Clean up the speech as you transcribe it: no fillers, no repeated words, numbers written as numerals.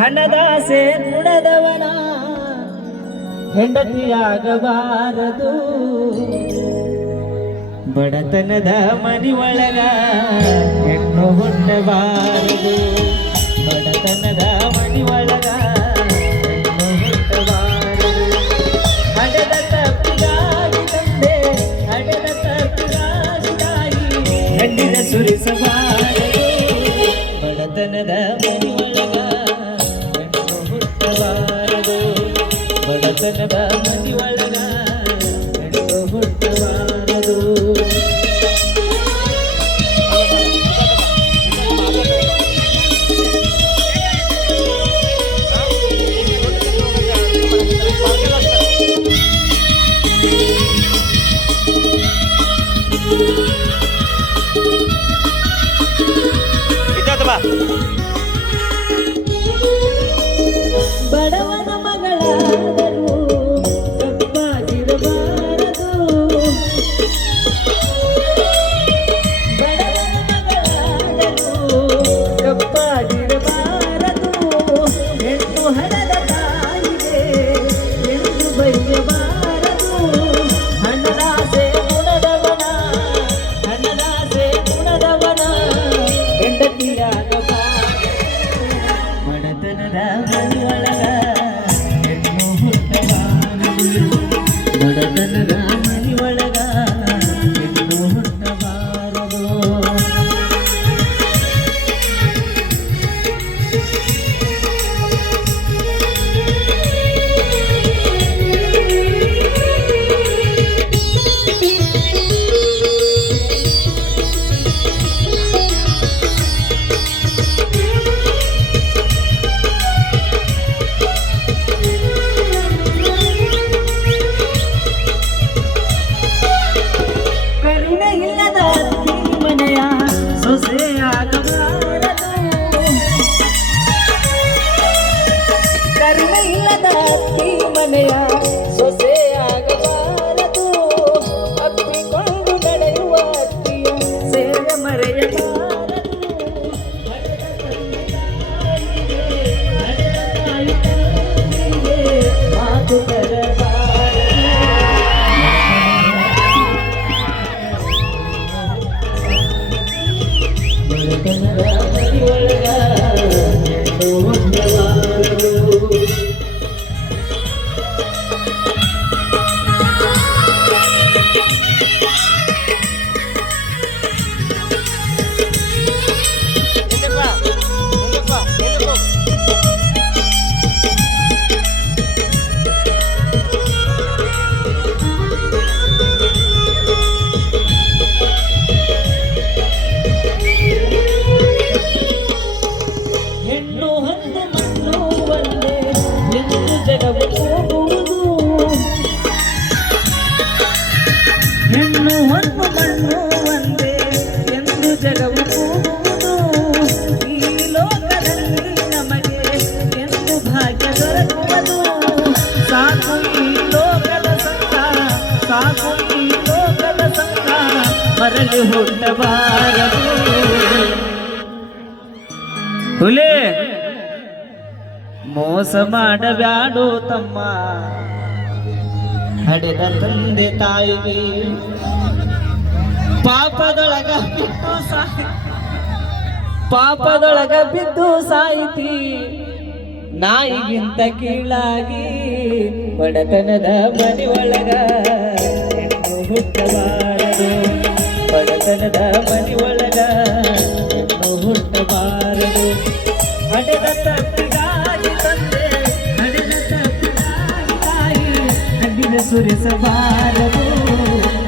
ಹಣದಾಸೆ ನುಣದವನ ಹೆಂಡತಿಯಾಗಬಾರದು. ಬಡತನದ ಮನಿಯೊಳಗ ಹೆಣ್ಣು ಹುಟ್ಟಬಾರದು. ಬಡತನದ ಮನಿಯೊಳಗ ಹೆಣ್ಣು ಹುಟ್ಟಬಾರದು. ಹಡೆದ ತಪ್ಪಿಗಾಗಿ ತಂದೆ, ಹಡೆದ ತಪ್ಪಿಗಾಗಿ ತಾಯಿ, ಕಣ್ಣಿನ ಸುರಿಸಬಾರದು. ಬಡತನದ ಮನಿಯೊಳಗ ಹೆಣ್ಣು ಹುಟ್ಟಬಾರದು. ಬಡತನದ ಮನಿಯೊಳಗ ಹೆಣ್ಣು ಹುಟ್ಟಬಾರದು. ಬಡವನ ಮಗಳಾದರೂ ಕಪ್ಪಾಗಿರಬಾರದು. ಬಡವನ ಮಗಳಾದರೂ ಕಪ್ಪಾಗಿರಬಾರದು. ಹೆಣ್ಣು ಹಣದ ತಾಯಿಗೆ ಎಂದು ಬೈಯಬಾರದು. ಹಣದಾಸೆ ಗುಣದವನ, ಹಣದಾಸೆ ಗುಣದವನ ಹೆಂಡತಿಯಾಗಬಾರದು. ಬಡತನದ ಮನಿಯೊಳಗ ಹೆಣ್ಣು ಹುಟ್ಟಬಾರದು. ಬಡತನದ ಮನಿಯೊಳಗ ಹೆಣ್ಣು ಹುಟ್ಟಬಾರದು. ಕರುಣೆ ಇಲ್ಲದ ಅತ್ತಿ ಮನೆಯ ಸೊಸೆಯಾಗಬಾರದು. ಅಪ್ಪಿಕೊಂಡು ನಡೆಯುವ ಅತ್ತಿಯ ಸೇವೆ ಮರೆಯಬಾರದು. ಮಾತು ತರಬಾರದು. ಬಡತನದ ಮನಿಯೊಳಗ ಹೆಣ್ಣು ಹುಟ್ಟಬಾರದು. ಹೆಣ್ಣು ಹೊಂದು ಮಣ್ಣು ಒಂದೇ ಎಂದು ಜಗವು ಹೋಗುವುದು. ಹೆಣ್ಣು ಹೊಂದು ಮಣ್ಣು ಒಂದೇ ಎಂದು ಜಗವು ಹೋಗುವುದು. ಈ ಲೋಕದಲ್ಲಿ ನಮಗೆ ಎಂದು ಭಾಗ್ಯ ದೊರಕುವುದು. ಸಾಕು ಈ ಲೋಕದ ಸಂಗ, ಸಾಕು ಈ ಲೋಕದ ಸಂಗ, ಮರಳಿ ಹುಟ್ಟಬಾರದು. ಹುಲಿ ಮೋಸ ಮಾಡಬ್ಯಾಡು ತಮ್ಮ, ಹಡೆದ ತಂದೆ ತಾಯಿಗೆ ಪಾಪದೊಳಗ ಬಿದ್ದು ಸಾಯಿತಿ. ನಾಯಿಗಿಂತ ಕೀಳಾಗಿ ಬಡತನದ ಮನಿಯೊಳಗ ಹೆಣ್ಣು ಹುಟ್ಟಬಾರದು. ಬಡತನದ ಮನಿಯೊಳಗ ಹೆಣ್ಣು ಹುಟ್ಟಬಾರದು. ಹಡೆದ ತಪ್ಪಿಗಾಗಿ ತಂದೆ, ಹಡೆದ ತಪ್ಪಿಗಾಗಿ ತಾಯಿ, ಕಣ್ಣಿನ ಸುರಿಸಬಾರದು.